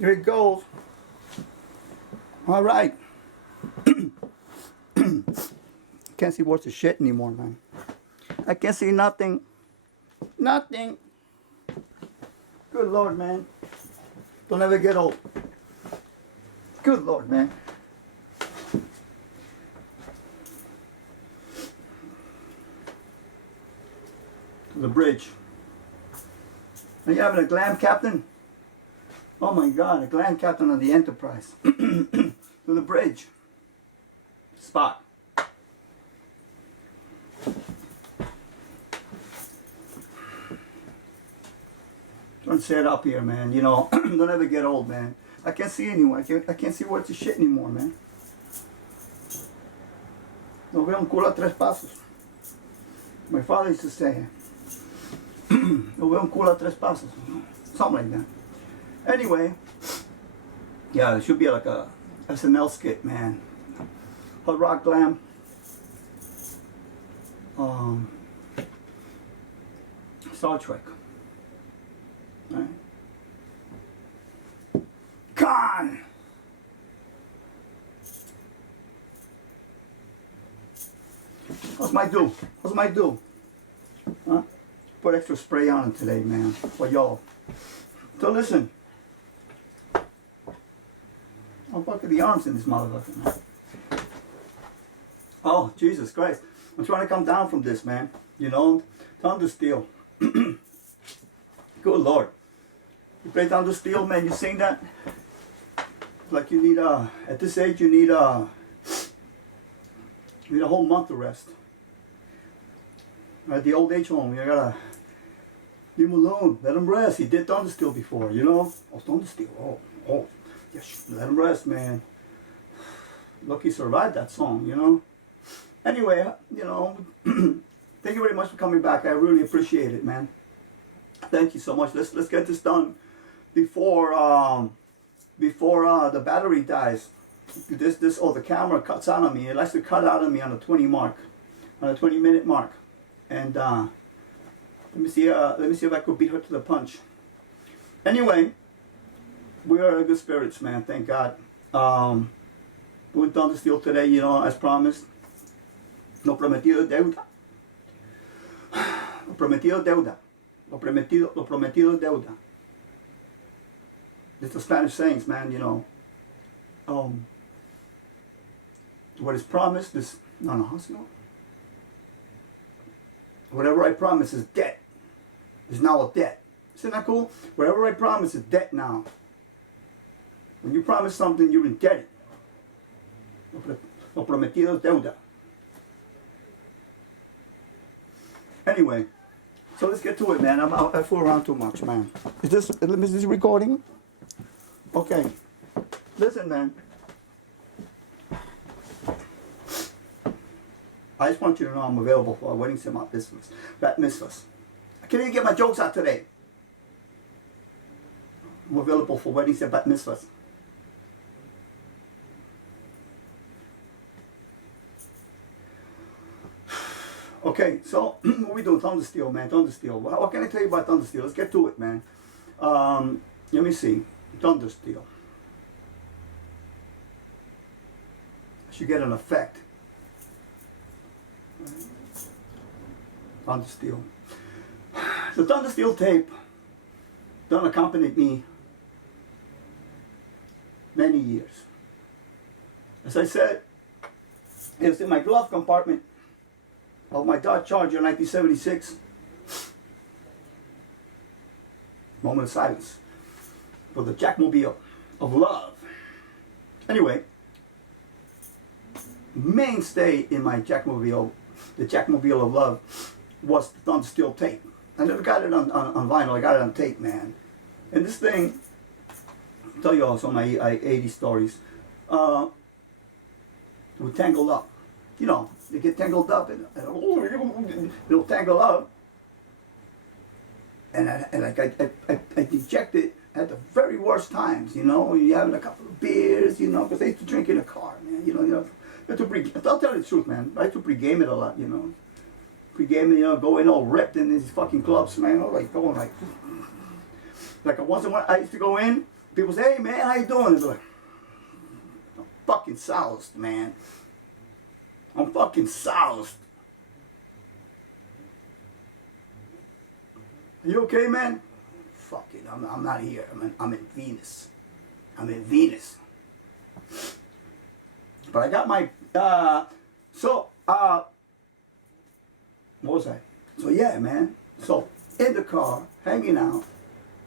Here it goes. All right. Can't see worth the shit anymore, man. I can't see nothing. Nothing. Good Lord, man. Don't ever get old. Good Lord, man. The bridge. Are you having a glam captain? Oh my God, a glam captain on the Enterprise. To the bridge. Spot. Trying to set up here, man. You know, don't ever get old, man. I can't see anymore. I can't see worth the shit anymore, man. No veo un culo a tres pasos. My father used to say, no veo un culo a tres pasos. Something like that. Anyway, yeah, there should be like a SNL skit, man. Hot rock glam. Star Trek. Right? Gone! What's my do? What's my do? Huh? Put extra spray on it today, man. For y'all. So listen. Oh, fuck the arms in this motherfucker, man. Oh, Jesus Christ. I'm trying to come down from this, man. You know, Thundersteel. Good Lord. You play Thundersteel, man, you sing that? Like you need at this age you need a whole month to rest. At the old age home, you gotta leave him alone, let him rest. He did Thundersteel before, you know? Oh, Thundersteel, oh, yes, let him rest, man. Look, he survived that song, you know? Anyway, you know, thank you very much for coming back. I really appreciate it, man. Thank you so much. Let's get this done before the battery dies. The camera cuts out on me. It likes to cut out on me on the 20-minute mark. And let me see if I could beat her to the punch. Anyway, we are in good spirits, man. Thank God. We've done the steel today, you know, as promised. Lo prometido es deuda. Lo prometido es deuda. Lo prometido es deuda. It's the Spanish sayings, man, you know. What is promised is, no, how's it going? Whatever I promise is debt. Is now a debt. Isn't that cool? Whatever I promise is debt now. When you promise something, you're indebted. Lo prometido es deuda. Anyway, so let's get to it, man. I fool around too much, man. Is this recording? Okay. Listen, man. I just want you to know I'm available for weddings and bat mitzvahs. I can't even get my jokes out today. I'm available for weddings and bat mitzvahs. Okay, so what we doing? Thundersteel, man. Thundersteel. What can I tell you about Thundersteel? Let's get to it, man. Let me see. Thundersteel. I should get an effect. Thundersteel. The Thundersteel tape done accompanied me many years. As I said, it was in my glove compartment of my Dodge Charger 1976. Moment of silence for the Jackmobile of love. Anyway, mainstay in my Jackmobile, the Jackmobile of love, was the Thundersteel tape. I never got it on vinyl, I got it on tape, man. And this thing, I'll tell you all some of my 80s stories, would tangle up. You know, they get tangled up and it'll tangle up. And I deject it at the very worst times, you know, when you're having a couple of beers, you know, because I used to drink in a car, man, you know, I'll tell you the truth, man, I used to pregame it a lot, you know. Pregame it, you know, going all ripped in these fucking clubs, man, like going like once in a while, I used to go in, people say, hey man, how you doing? It's like, I'm fucking soused, man. I'm fucking soused. Are you okay, man? Fuck it, I'm not here. I'm in Venus. I'm in Venus. But I got my, what was I? So yeah, man. So in the car, hanging out,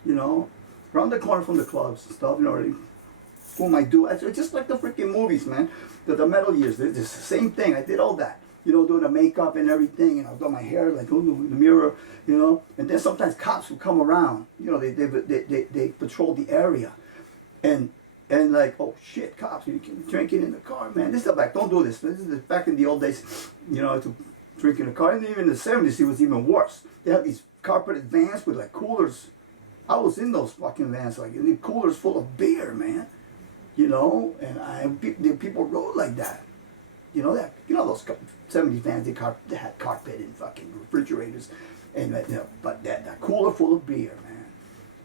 you know, around the corner from the clubs and stuff, you know, whom I do. It's just like the freaking movies, man. The metal years, it's the same thing. I did all that. You know, doing the makeup and everything, and I've done my hair, like in the mirror, you know. And then sometimes cops would come around, you know, they patrol the area. And like, oh shit, cops, you can drinking in the car, man. This is back, don't do this. This is back in the old days, you know, to drink in the car. And even in the 70s, it was even worse. They had these carpeted vans with like coolers. I was in those fucking vans, like, and the coolers full of beer, man. You know, and the people rode like that. You know that, you know those 70 vans, they had carpet and fucking refrigerators, and you know, but that cooler full of beer, man.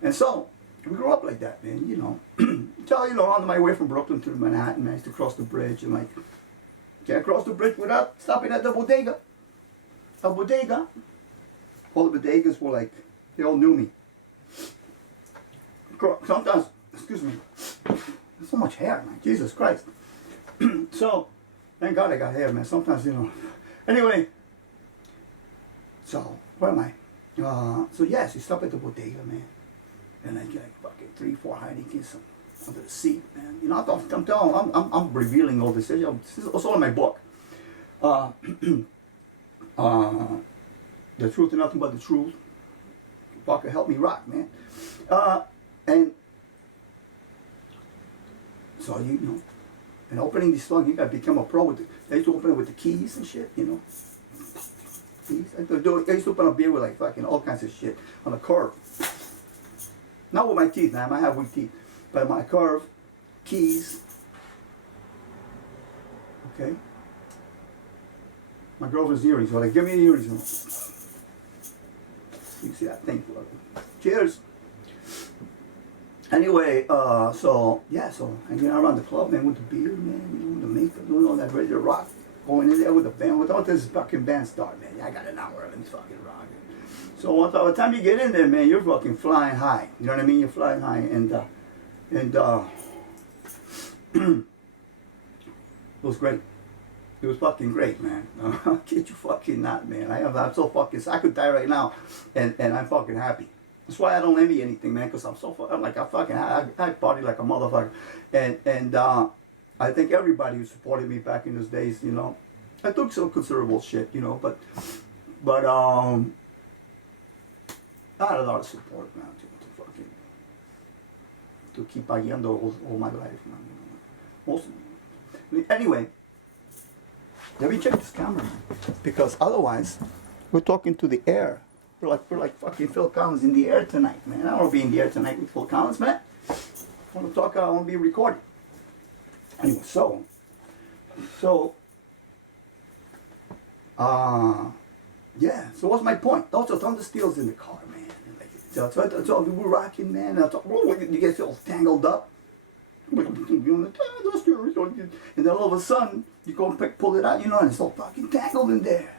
And so we grew up like that, man. You know, until you know, on my way from Brooklyn to Manhattan, man, I used to cross the bridge, and like can't cross the bridge without stopping at the bodega. A bodega. All the bodegas were like, they all knew me. Sometimes, excuse me, there's so much hair, man. Jesus Christ. So, thank God I got hair, man. Sometimes, you know. Anyway, so, where am I? So, yes, you stop at the bodega, man. And I get like fucking 3-4 Heinekens under the seat, man. You know, I'm revealing all this. This is also in my book. The truth and nothing but the truth. Fucker, help me rock, man. And so you know, and opening these songs, you gotta become a pro with it. They used to open it with the keys and shit, you know. Keys. I used to open a beer with like fucking all kinds of shit on a curve. Not with my teeth, man. I have weak teeth, but my curve, keys. Okay. My girlfriend's earrings. So like, give me the earrings. You see that thing? Cheers. Anyway, so hanging out around the club, man, with the beer, man, you know, the makeup, doing all that, ready to rock, going in there with the band, without this fucking band start, man. I got an hour of this fucking rocking. So by the time you get in there, man, you're fucking flying high. You know what I mean? You're flying high, and it was great. It was fucking great, man. I kid you fucking not, man. I'm so fucking, I could die right now, and I'm fucking happy. That's why I don't envy anything, man, because I party like a motherfucker. And I think everybody who supported me back in those days, you know, I took some considerable shit, you know, but I had a lot of support, man, to keep payando all my life, man. You know, most of it. Anyway, let me check this camera, because otherwise, we're talking to the air. We're like fucking Phil Collins in the air tonight, man. I don't want to be in the air tonight with Phil Collins, man. I want to talk, I want to be recorded. Anyway, yeah, so what's my point? Also, Thundersteel's in the car, man. So we're rocking, man. And I thought, whoa, you get all tangled up. And then all of a sudden, you go and pull it out, you know, and it's all fucking tangled in there.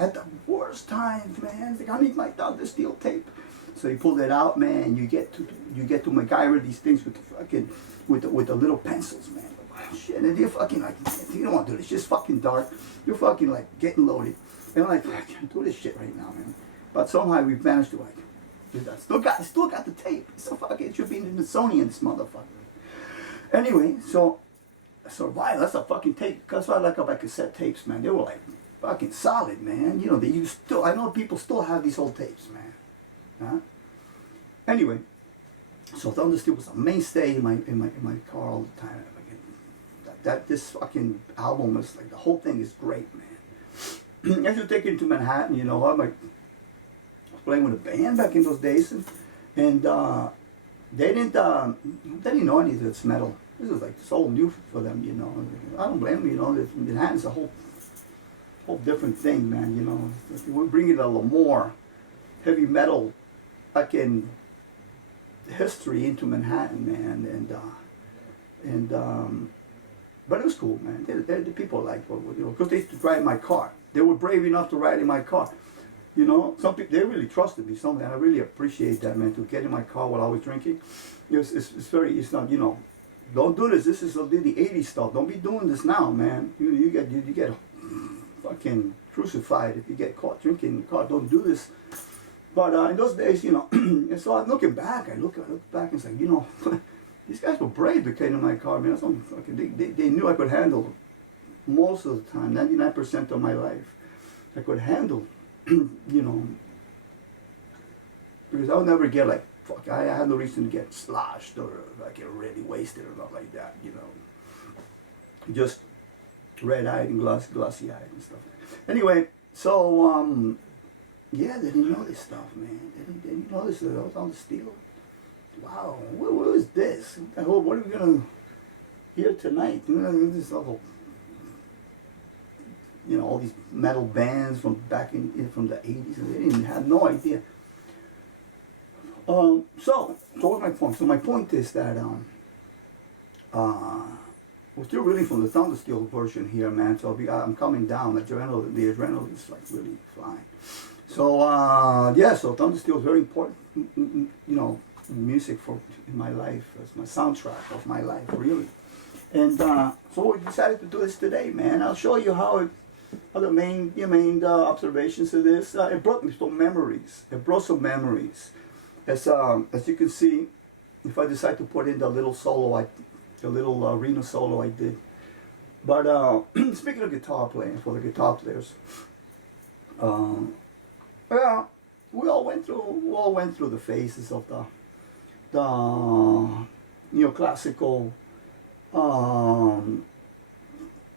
At the worst times, man. It's like, I need my Thundersteel tape. So you pull it out, man. You get to MacGyver these things with the fucking with the little pencils, man. Shit, and you're fucking like, you don't want to do this. It's just fucking dark. You're fucking like getting loaded. And I'm like, I can't do this shit right now, man. But somehow we've managed to like, still got the tape. It's so fucking, it should be in the Smithsonian, this motherfucker. Anyway, so Survival, that's a fucking tape. That's why I like about cassette tapes, man. They were like fucking solid, man. You know, I know people still have these old tapes, man. Huh? Anyway, so Thundersteel was a mainstay in my car all the time. This fucking album was like, the whole thing is great, man. As you take it to Manhattan, you know, I was playing with a band back in those days, and they didn't know any of this metal. This was like so new for them, you know. I don't blame them, you know. Manhattan's a whole different thing, man. You know, we're bringing a little more heavy metal, fucking history into Manhattan, man, but it was cool, man. The people liked what, you know, because they used to drive my car. They were brave enough to ride in my car. You know, some people, they really trusted me. Something I really appreciate that, man. To get in my car while I was drinking, it's not, you know, don't do this. This is the '80s stuff. Don't be doing this now, man. You get fucking crucified if you get caught drinking in the car. Don't do this. But in those days, you know, and so I'm looking back. I look back and say, you know, these guys were brave to get in my car, man. They knew I could handle most of the time, 99% of my life. I could handle, you know, because I would never get like, fuck, I had no reason to get sloshed or like get really wasted or not like that, you know. Just red-eyed and glossy-eyed and stuff. Anyway, so, yeah, they didn't know this stuff, man. They didn't know this. I was on the steel. Wow, what is this? What are we going to hear tonight? You know, this level. You know, all these metal bands from back from the 80s, and they didn't have no idea. So what's my point? So my point is that we're still reading from the Thundersteel version here, man. So I'm coming down. The adrenaline is like really flying. So yeah, so Thundersteel is very important. You know, music in my life. It's my soundtrack of my life, really. And so we decided to do this today, man. I'll show you how the main observations of this. It brought me some memories. It brought some memories. As you can see, if I decide to put in the little solo, the little arena solo I did. But speaking of guitar playing, for the guitar players, yeah, we all went through the phases of the neoclassical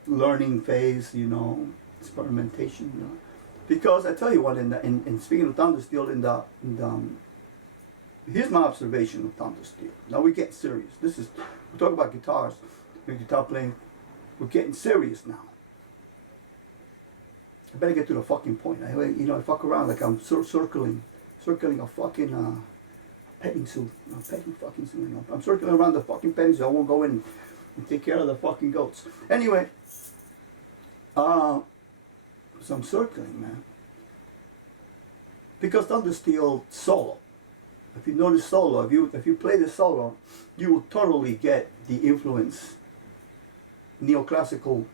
learning phase, you know, experimentation, you know. Because I tell you what, in speaking of Thundersteel, here's my observation of Thundersteel. Now we get serious. We're talking about guitars, guitar playing. We're getting serious now. I better get to the fucking point. I fuck around like I'm circling a fucking petting zoo. Petting fucking zoo. You know. I'm circling around the fucking petting zoo. I won't go in and take care of the fucking goats. Anyway, so I'm circling, man. Because Thundersteel solo. If you notice solo, if you play the solo, you will totally get the influence neoclassical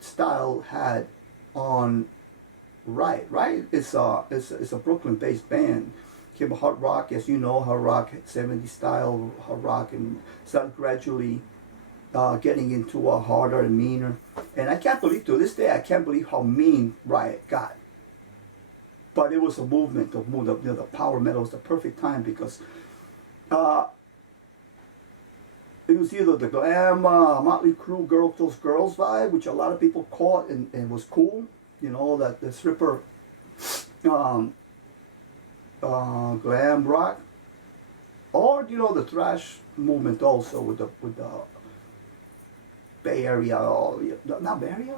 style had on Riot. Riot is a Brooklyn-based band. Came hard rock, as you know, hard rock, 70s style hard rock, and started gradually getting into a harder and meaner. And I can't believe, to this day, I can't believe how mean Riot got. But it was a movement of the power metal was the perfect time, because it was either the glam Motley Crue those girls vibe, which a lot of people caught and was cool, you know, that the stripper glam rock, or you know, the thrash movement also with the Bay Area, not Bay Area.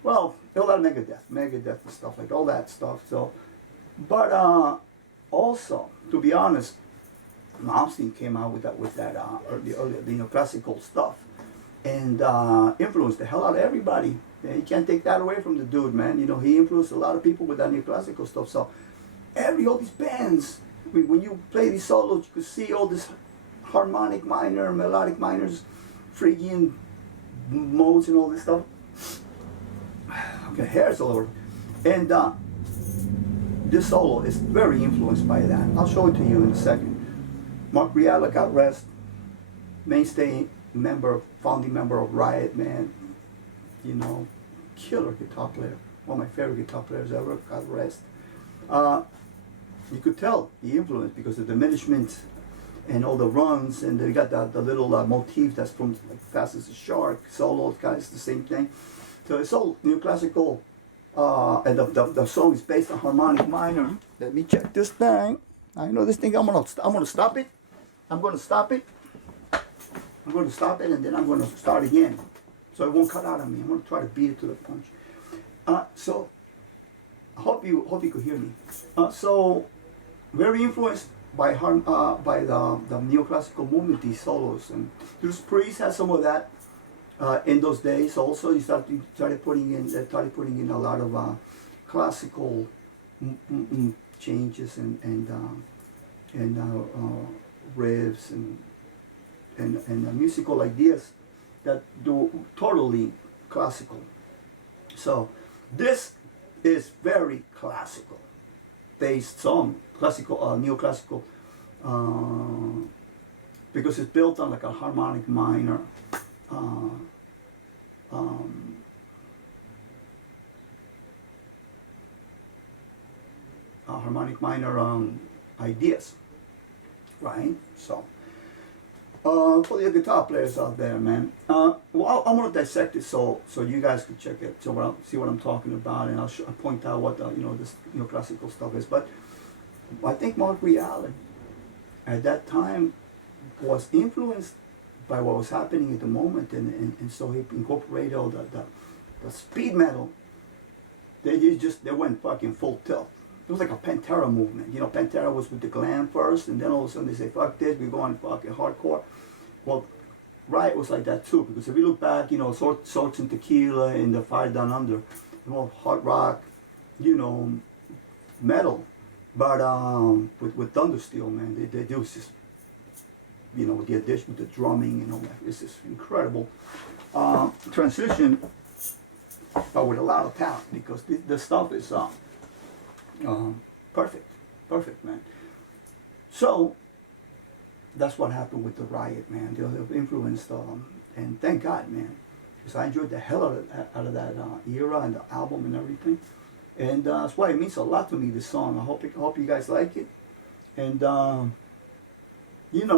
Well, a lot of Megadeth and stuff, like all that stuff. So, but also, to be honest, Malmsteen came out with that early classical stuff, and influenced the hell out of everybody. Yeah, you can't take that away from the dude, man. You know, he influenced a lot of people with that neoclassical stuff. So, all these bands, when you play these solos, you could see all this harmonic minor, melodic minors, Phrygian modes, and all this stuff. Okay, hairs all over. And this solo is very influenced by that. I'll show it to you in a second. Mark Riala, God rest, mainstay member, founding member of Riot, man. You know, killer guitar player. One of my favorite guitar players ever, God rest. You could tell the influence because of the diminishment and all the runs, and they got the little motif that's from like Fast as a Shark, solo, guys, the same thing. So it's all neoclassical, and the song is based on harmonic minor. Let me check this thing. I know this thing. I'm gonna stop it. I'm gonna stop it, and then I'm gonna start again, so it won't cut out on me. I'm gonna try to beat it to the punch. So I hope you could hear me. So very influenced by the neoclassical movement, these solos. And Judas Priest had some of that in those days. Also, he started putting in a lot of classical changes and riffs and musical ideas that do totally classical. So this is very classical based song, classical, neoclassical, because it's built on like a harmonic minor. Harmonic minor ideas, right? So, for the guitar players out there, man, well, I'm gonna dissect it so you guys can check it, so see what I'm talking about, and I'll point out what this classical stuff is. But I think Mighty Riot at that time was influenced by what was happening at the moment, and so he incorporated all the speed metal. They went fucking full tilt. It was like a Pantera movement. Pantera was with the glam first, and then all of a sudden they say, fuck this, we're going fucking hardcore. Well, Riot was like that too, because if you look back, Swords and Tequila and the Fire Down Under, hard rock, metal. But with Thundersteel, man, they do just, with the addition, with the drumming and all that, it's just incredible transition, but with a lot of talent, because the stuff is perfect, man. So that's what happened with the Riot, man. They influenced, and thank God, man, because I enjoyed the hell out of that era and the album and everything, and that's why it means a lot to me, this song. I hope you guys like it, and it's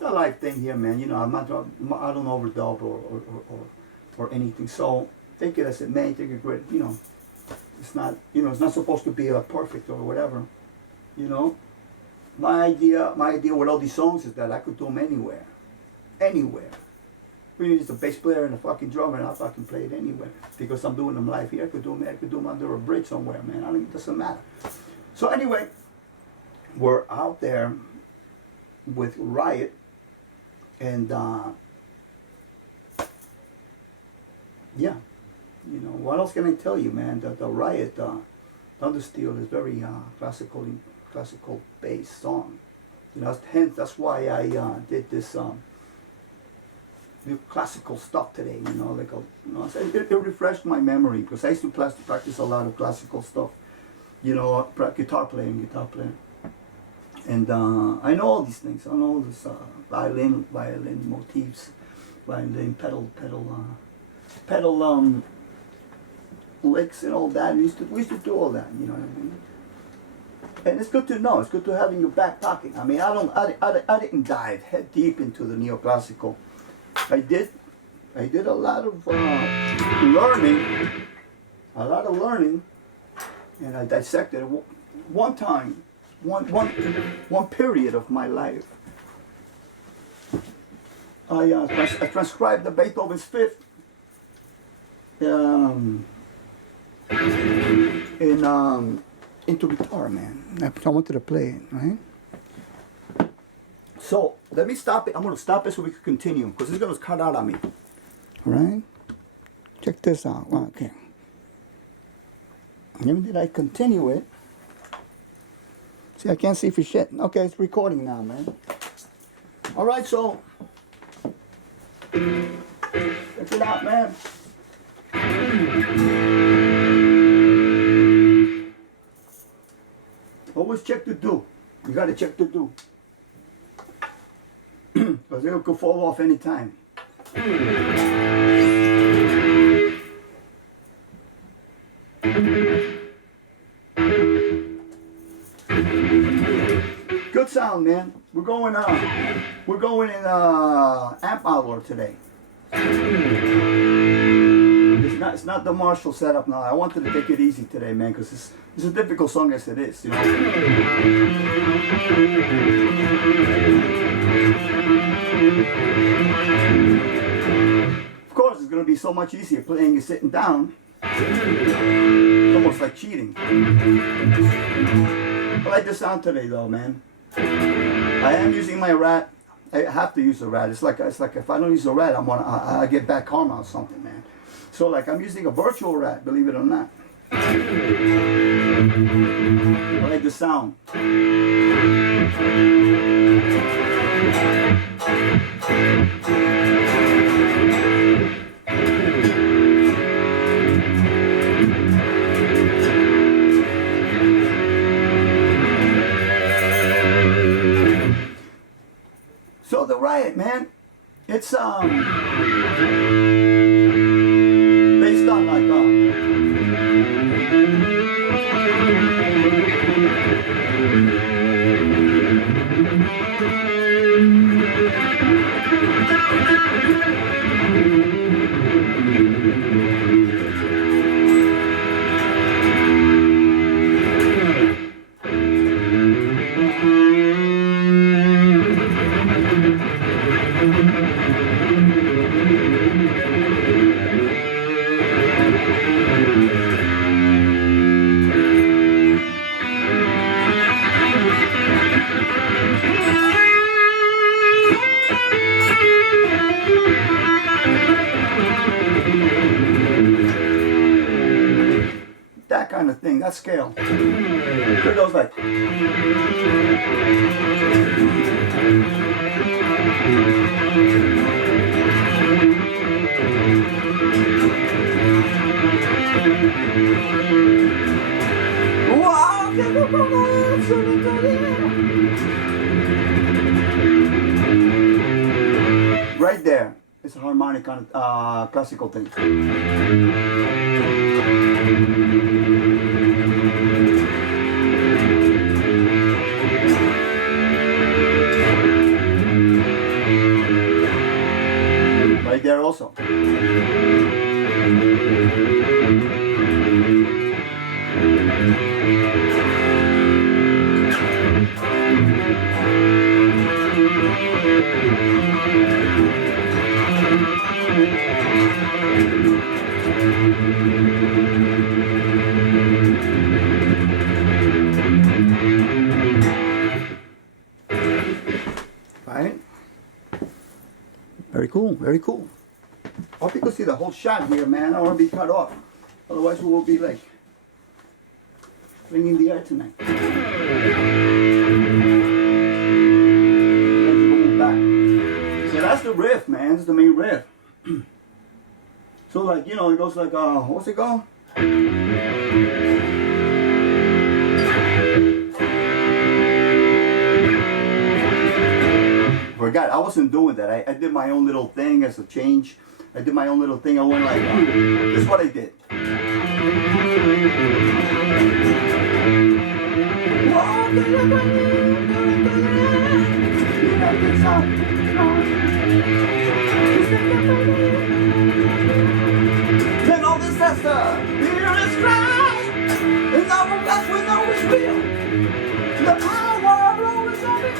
not a live thing here, man. I don't overdub or anything, so take it as it may, take it great, It's not, it's not supposed to be perfect or whatever, My idea with all these songs is that I could do them anywhere. Really, just a bass player and a fucking drummer, and I'll fucking play it anywhere. Because I'm doing them live here, I could do them under a bridge somewhere, man. It doesn't matter. So anyway, we're out there with Riot, and yeah. What else can I tell you, man? The Riot, Thundersteel is very classical based song. Hence that's why I did this new classical stuff today. It refreshed my memory, because I used to practice a lot of classical stuff. Guitar playing, and I know all these things. I know all this violin motifs, violin pedal licks and all that. We used to do all that, you know what I mean? And it's good to know. It's good to have in your back pocket. I mean, I didn't dive head deep into the neoclassical. I did a lot of learning, and I dissected it one time, one period of my life. I transcribed the Beethoven's Fifth into guitar, man. I wanted to play it, right? So let me stop it. I'm going to stop it so we can continue, because it's going to cut out on me. All right? Check this out. Okay. Even did I continue it? See, I can't see for shit. Okay, it's recording now, man. All right, so check it out, man. Always check the do. You gotta check the do. Because it could fall off anytime. Good sound, man. We're going in amp hour today. It's not the Marshall setup now. I wanted to take it easy today, man, because it's a difficult song as it is, you know. Of course, it's going to be so much easier playing it sitting down. It's almost like cheating. I like the sound today, though, man. I am using my rat. I have to use a rat. It's like if I don't use a rat, I get bad karma or something, man. So like I'm using a virtual rat, believe it or not. I like the sound. So the Riot, man, it's based on like that kind of thing, that scale. So it goes like. Right there, it's a harmonic kind of classical thing. Right there also. Right? Very cool, very cool. I hope you can see the whole shot here, man. I don't want to be cut off. Otherwise, we will be like ringing the air tonight. So that's the riff, man. This is the main riff. So, like, you know, it goes like, what's it called? Forgot, I wasn't doing that. I did my own little thing as a change. I did my own little thing. I went like, this is what I did. Then all this disaster, here is Christ. It's our best, we know it's real. The power of love is on it.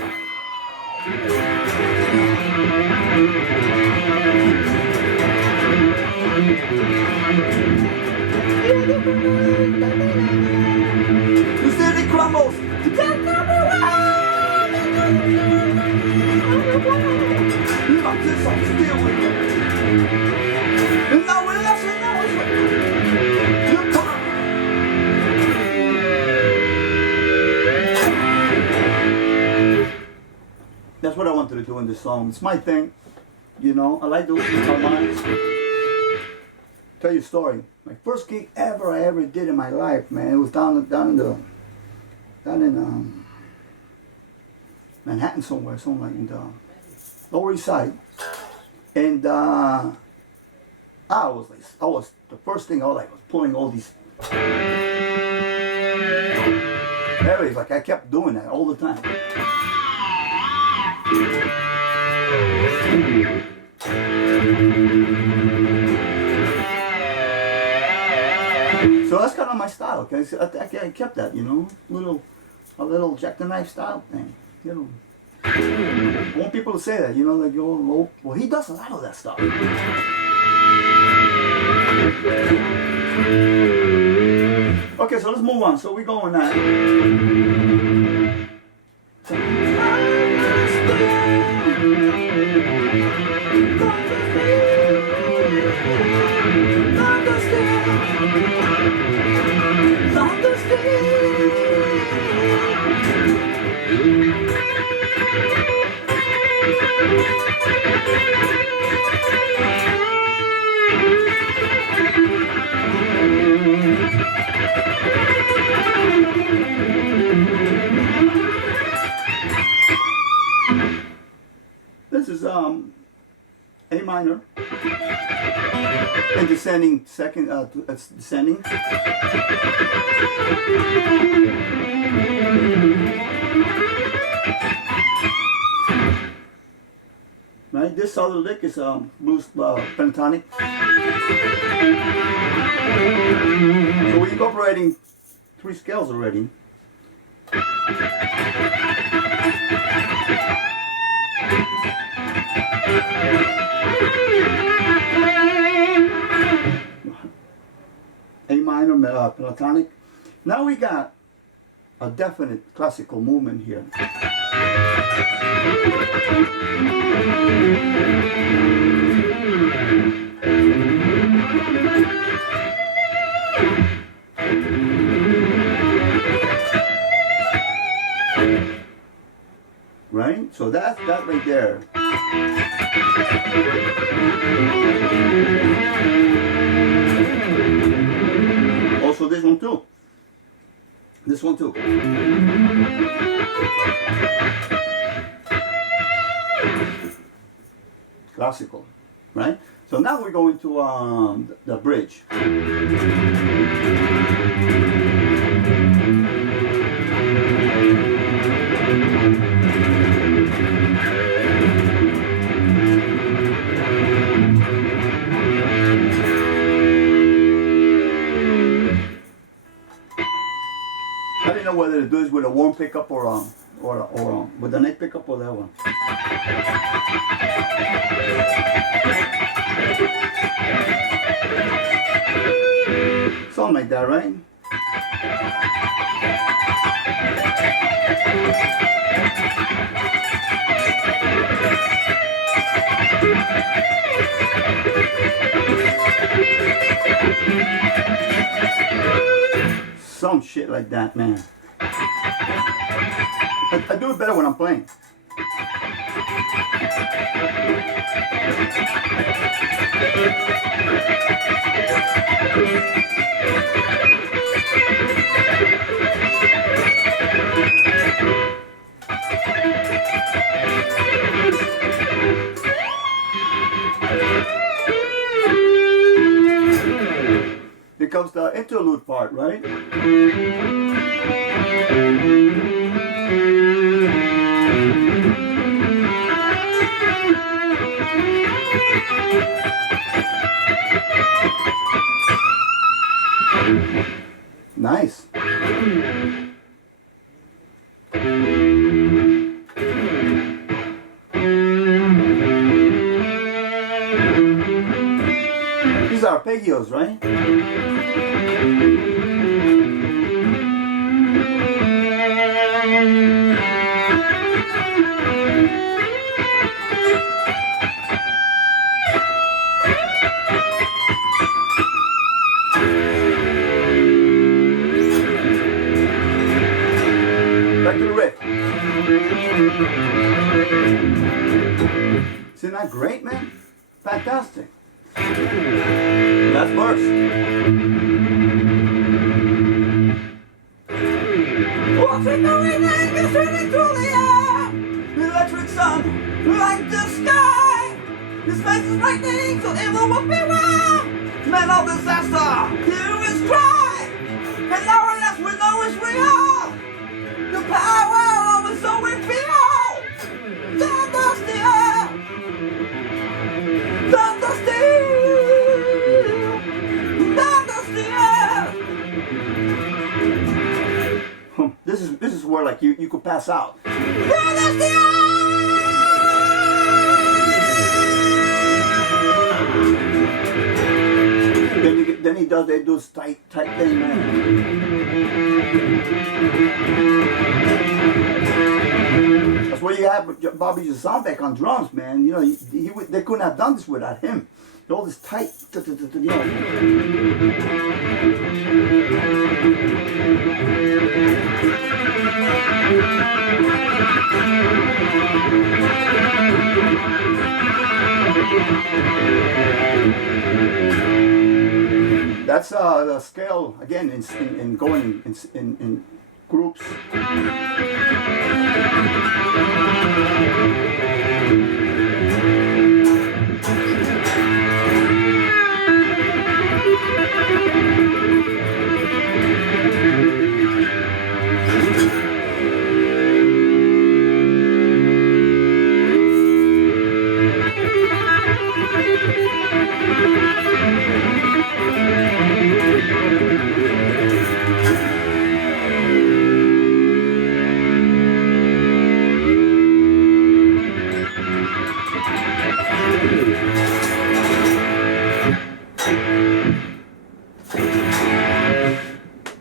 The city crumbles. Mountains are still with you. And now we're lost and now it's with you. That's what I wanted to do in this song. It's my thing. You know, I like those harmonics. Tell you a story. My first gig I ever did in my life, man. It was down in Manhattan somewhere like in the Lower East Side. And I was the first thing I was pulling all these areas. Like I kept doing that all the time. So that's kind of my style. Okay, so I kept that, you know, a little Jack the Knife style thing, you know. I want people to say that, you know, like, well, he does a lot of that stuff. Okay, so let's move on. So we're going now. This is A minor and descending second. It's descending. Right. This other lick is blues pentatonic. So we're incorporating 3 scales already. A minor pentatonic. Now we got a definite classical movement here. Right? So that's that right there. Also this one too. This one too. Classical, right? So now we're going to the bridge. I didn't know whether to do this with a warm pickup or with the neck pickup or that one. Something like that, right? Some shit like that, man. I do it better when I'm playing. Here comes the interlude part, right? Nice. These are arpeggios, right? Back to the riff. Isn't that great, man? Fantastic. That's verse. Watching the wind is running through the air. Electric sun, like the sky. His face is lightning, so evil will beware. Man of disaster, hear his cry. And our last we know is real. The power of his soul will feel. Thundersteel. Thundersteel. This is where like you could pass out. Then he does those tight thing, man. That's why you have Bobby Zazombek on drums, man. You know, they couldn't have done this without him. All this tight, you know. That's the scale again in going in groups.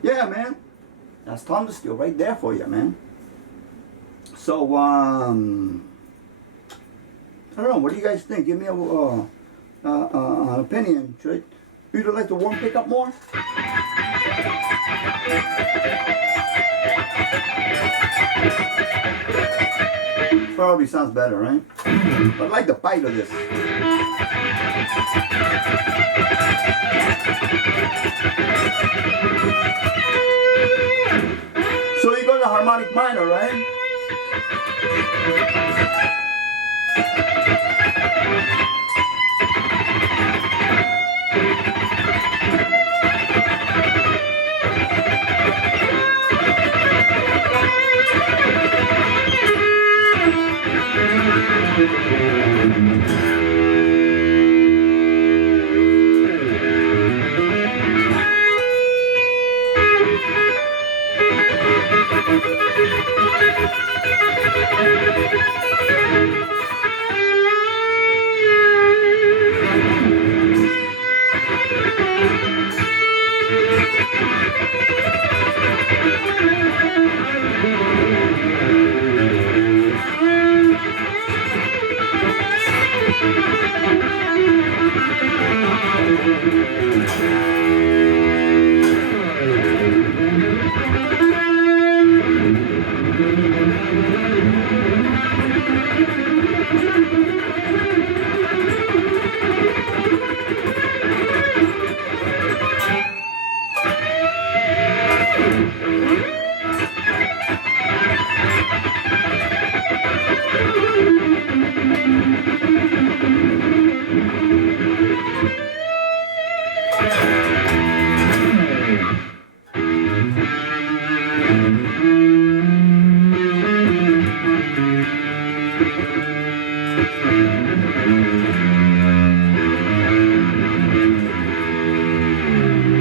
Yeah, man. That's Thundersteel right there for you, man. So, I don't know. What do you guys think? Give me an opinion. Should you like the warm pickup more? Probably sounds better, right? But I like the bite of this. So you got the harmonic minor, right?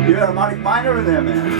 Yeah, harmonic minor in there, man.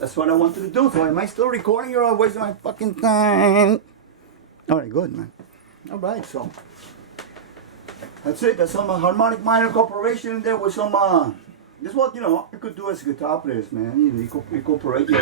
That's what I wanted to do. So am I still recording or am I wasting my fucking time? Alright, good, man. Alright, so that's it. That's some harmonic minor corporation in there with some this is what, you know, you could do as a guitar players, man. You know, you incorporate your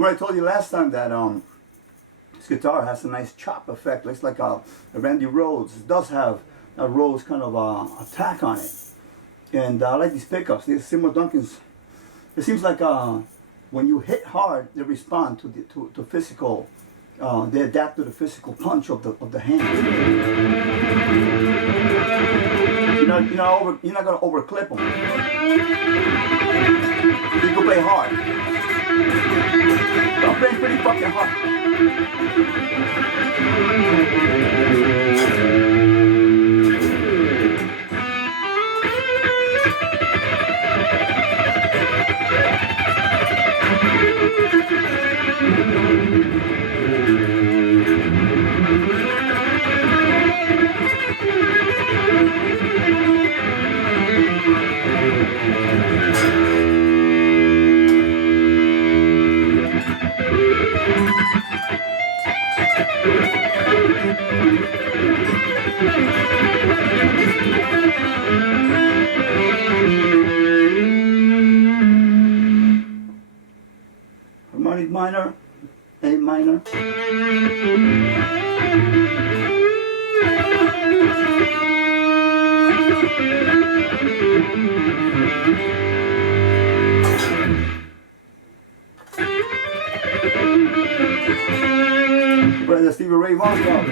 I told you last time that this guitar has a nice chop effect. Looks like a Randy Rhodes. It does have a Rhodes kind of attack on it. And I like these pickups. These Seymour Duncan's. It seems like when you hit hard, they respond to physical. They adapt to the physical punch of the hand. You're not gonna overclip them. You can play hard. I'm playing pretty fucking hard. Harmonic minor, A minor. Where's the Stevie Ray Vaughan song?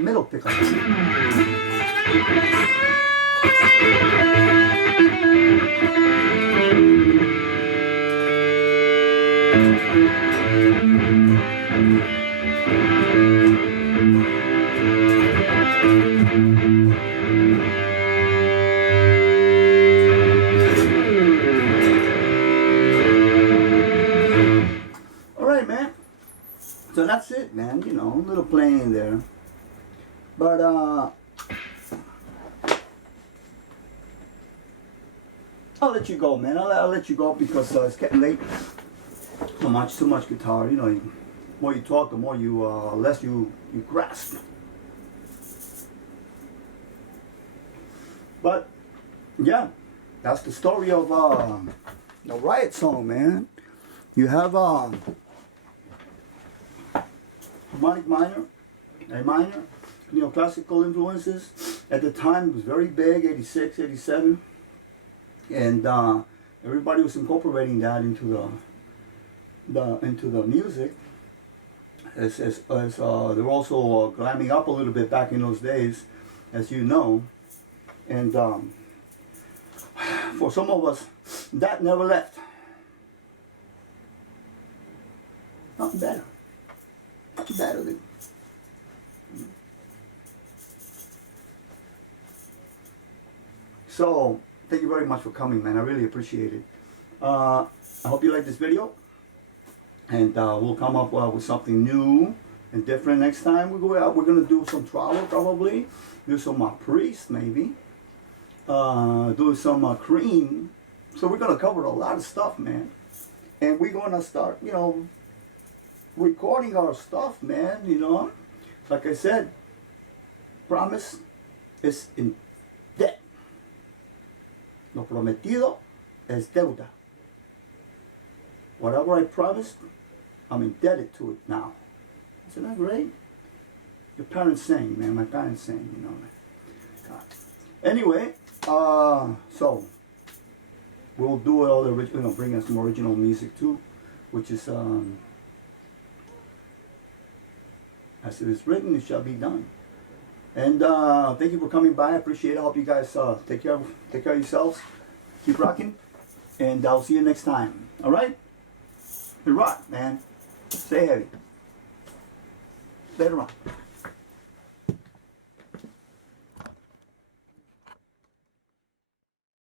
Middle pickup. All right, man. So that's it, man. You know, a little playing there. But I'll let you go, man. I'll let you go because it's getting late. Too much guitar. You know, the more you talk, the more you less you grasp. But yeah, that's the story of the Riot song, man. You have harmonic minor, A minor. Neoclassical influences. At the time it was very big, 86, 87. And everybody was incorporating that into the music. As they were also glamming up a little bit back in those days, as you know. And for some of us, that never left. Nothing better. Nothing better than. So, thank you very much for coming, man. I really appreciate it. I hope you like this video. And we'll come up with something new and different next time. We're going to do some travel probably. Do some priest maybe. Do some cream. So we're going to cover a lot of stuff, man. And we're going to start, you know, recording our stuff, man, you know. Like I said, promise is in debt. Lo prometido es deuda. Whatever I promised, I'm indebted to it now. Isn't that great? Your parents sang, man. My parents sang, you know. God. Anyway, so we'll do it all the original, bring us some original music too, which is as it is written, it shall be done. And thank you for coming by. I appreciate it. I hope you guys take care of yourselves. Keep rocking, and I'll see you next time. All right? Rock, man. Stay heavy. Later on.